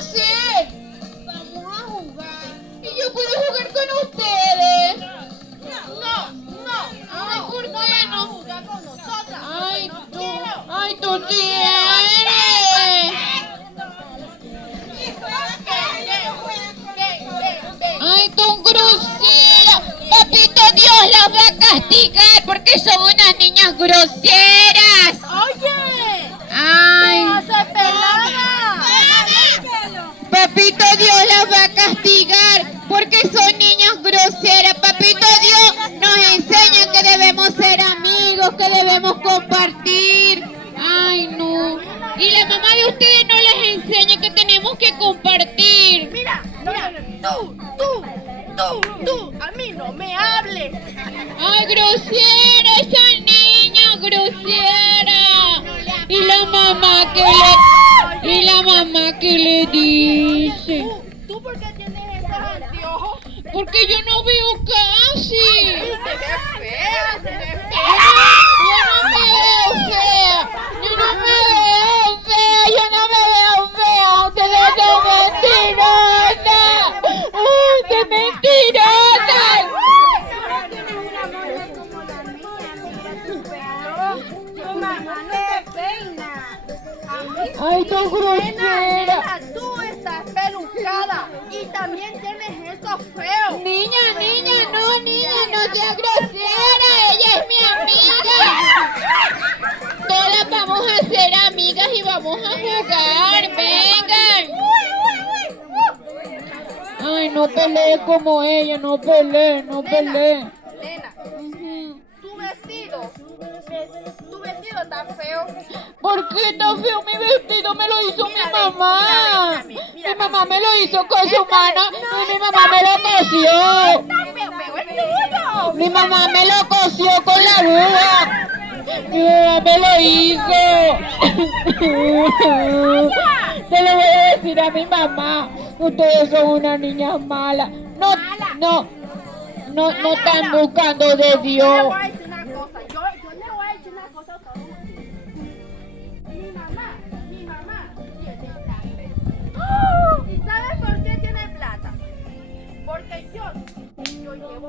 hacer? Vamos a jugar. ¿Y yo puedo jugar con ustedes? No. Ay, ¿por No qué vas a no? jugar con nosotras. Ay, No tú. quiero. Ay, tú sí eres. Ay, tú grosera. Papito Dios las va a castigar porque son unas niñas groseras. Oye, Ay, hace pelada. Papito Dios las va a castigar porque son niñas groseras. Papito Dios nos enseña que debemos ser amigos, que debemos compartir. Ay, no. Y la mamá de ustedes no les enseña que tenemos que compartir. Mira, tú, a mí no me hables. Ay, grosera esa niña, grosera. Y la mamá que le dice. ¿Tú por qué tienes esos anteojos? Porque yo no veo casi. Se ve fea, se ve fea. Yo no me veo fea. Yo no me veo fea. Yo no me veo fea. Ustedes son mentirosas. ¡Qué mentirosas! Tienes una mona como la mía, mira tu pelo. Tu mamá no te peina. Ay, tú grosera. Nena, tú estás pelucada y también tienes eso feo. Niña, no seas grosera. Ella es mi amiga. Todas vamos a ser amigas y vamos a jugar. Vengan. Ay, no pelee como ella, no pelee. Nena, Ujú. tu vestido está feo. ¿Por qué está feo mi vestido? Me lo hizo mi Mira, mamá. mira. Mi mamá me lo hizo con su mano y mi mamá me lo cosió. Está feo, es tuyo. Mi mamá me lo cosió con la aguja. Mi mamá me lo hizo. Se lo voy a decir a mi mamá. Ustedes son unas niñas malas. No están buscando de Yo le Dios. voy a decir una cosa. Yo le voy a decir una cosa a todos ustedes. Mi mamá tiene plata. ¿Y sabes por qué tiene plata? Porque yo llevo